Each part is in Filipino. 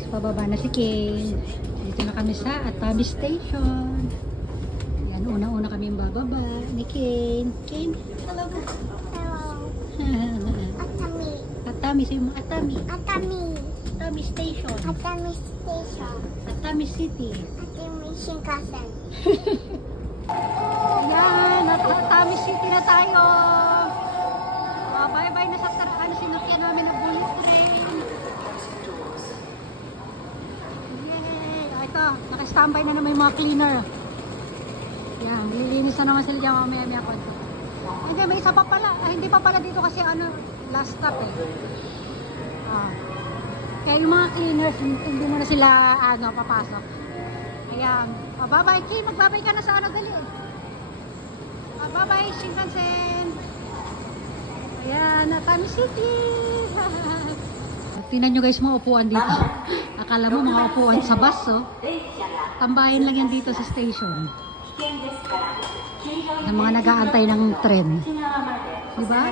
guys, pababa na si Kane. Dito na kami sa Atami Station. Yan, una-una kami bababa ni Kane. Kane, hello ka. Hello. Atami. Atami, sabi mo Atami. Atami. Atami Station. Atami Station. Atami City. Atami Shinkansen. Ayan, Atami City na tayo. Bye-bye na sa sinakyan namin na bullet train. Yay! Ito, naka-standby na naman yung mga cleaner. Yan, lilinis na naman sila dyan mamaya-maya ko. Hindi, may isa pa pala. Hindi pa pala dito kasi last stop eh. Kaya yung mga cleaners, hindi mo na sila papasok. Ayan. Bye-bye, Kim. Magbabay ka na sa dali. Bye-bye, Shinkansen. Ayan, Atami City. Tingnan nyo guys mga upuan dito. Akala mo mga upuan sa bus, oh. Tambahin lang yan dito sa station. Yung mga nag-aantay ng tren. Diba?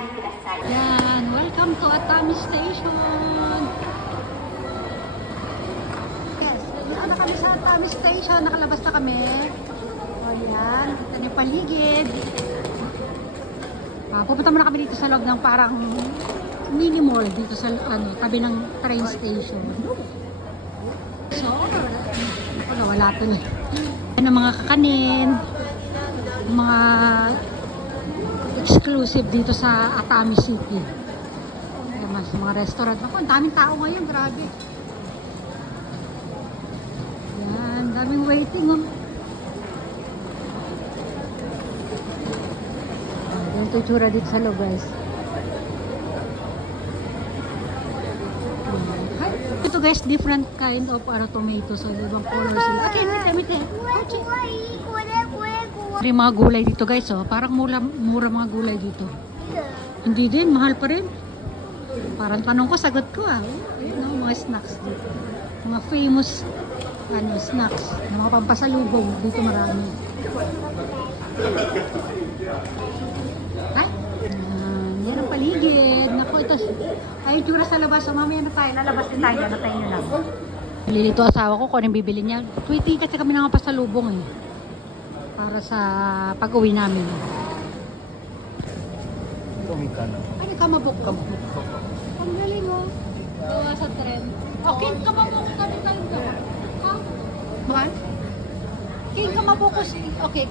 Yan, welcome to Atami Station. Yes, dito na kami sa Atami Station. Nakalabas na kami. O yan, ito na yung paligid. Pupunta muna kami dito sa loob ng parang mini mall dito sa tabi ng train station. So, wala to na. Yan ang mga kakanin, mga exclusive dito sa Atami City. Ayan, mas mga restaurant. Ako, ang daming tao ngayon, grabe. Yan, daming waiting. Ito yung tsura dito sa loob guys. Ito guys, different kind of tomatoes. So, ibang colors sila. Okay, mite. May mga gulay dito guys. Oh. Parang mura mga gulay dito. Hindi din, mahal pa rin. Parang tanong ko, sagot ko ah. Ayun, mga snacks dito. Mga famous snacks. Mga pampasalubong. Dito marami. Yan ang paligid. Naku, ito. Ay, tsura sa labas. So, mamaya na tayo. Lalabas din tayo. Natayin nyo lang. Lilito asawa ko kung anong bibili niya. Tweety kasi kami nga pasalubong eh. Para sa pag-uwi namin. Ay, kamabok. Ang galing mo. Gawa sa tren. Okay, kamabok kami tayo. Ha? What? King kamabok ko siya. Okay.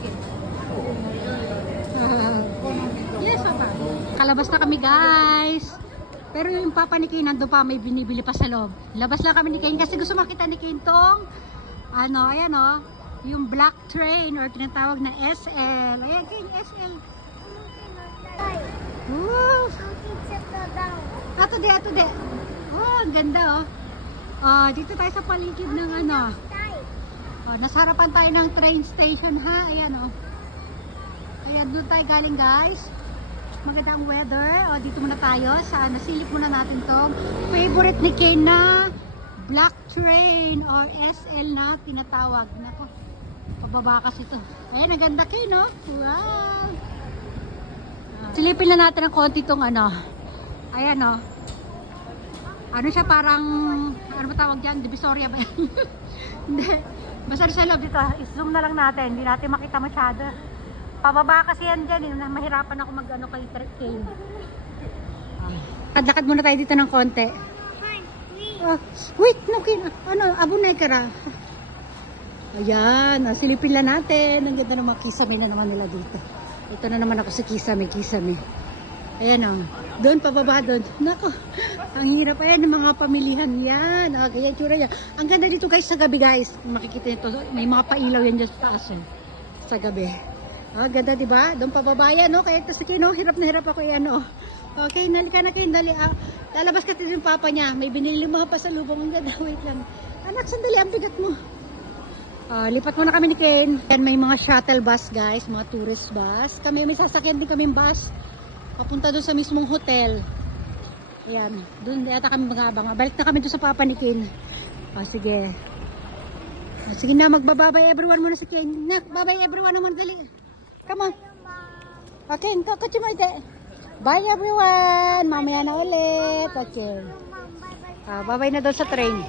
Yes, okay. Kalabas na kami guys. Pero yung papa ni Kane nando pa, may binibili pa sa loob. Labas lang kami ni Kane kasi gusto makita ni Kane tong ayan yung black train or tinatawag na SL. Ayan Kane, SL. Woo! Ato de. Oh, ang ganda dito tayo sa paligid ng nasa harapan tayo ng train station ha. Ayan Ayan, doon tayo galing guys. Magandang weather. Dito muna tayo. Nasilip muna natin tong favorite ni Kane na black train or SL na tinatawag. Nako, pababa kasi ito. Ayan, ang ganda Kane, no? Wow! Silipin na natin ng konti tong Ayan, ano siya parang, ano ba tawag dyan? Divisoria ba yan? Hindi. Basta sa loob dito. I-zoom na lang natin. Hindi natin makita masyado. Pababa kasi yan dyan, mahirapan ako kay Kane. Lakad muna tayo dito ng konti. Wait, no Kane. Abunay ka ra. Ayan, silipin lang natin. Ang ganda ng mga kisame na naman nila dito. Ito na naman ako sa kisame. Ayan doon pababa doon. Nako, ang hirap. Ayan ng mga pamilihan yan. Kaya tsura yan. Ang ganda dito guys sa gabi guys. Makikita nito, may mga pailaw yan dyan sa taas sa gabi. Ganda diba? Doon pababa yan kaya ito si Kino, hirap na hirap ako Okay, nalika na Kino, dali lalabas kasi yung papa niya, may binili mga pasalubong. Ang ganda, wait lang anak, sandali, ang bigat mo. Lipat muna kami ni Kane. Yan, may mga shuttle bus guys, mga tourist bus. Kami may sasakyan din kaming bus papunta doon sa mismong hotel. Ayan, doon yata kami mag-abang. Balik na kami doon sa papa ni Kane. Sige na, magbababay everyone muna si Kane. Bye-bye everyone naman, dali. Come on. Okay, kachimay. Bye everyone. Mamaya na ulit. Okay. Bye-bye na doon sa train.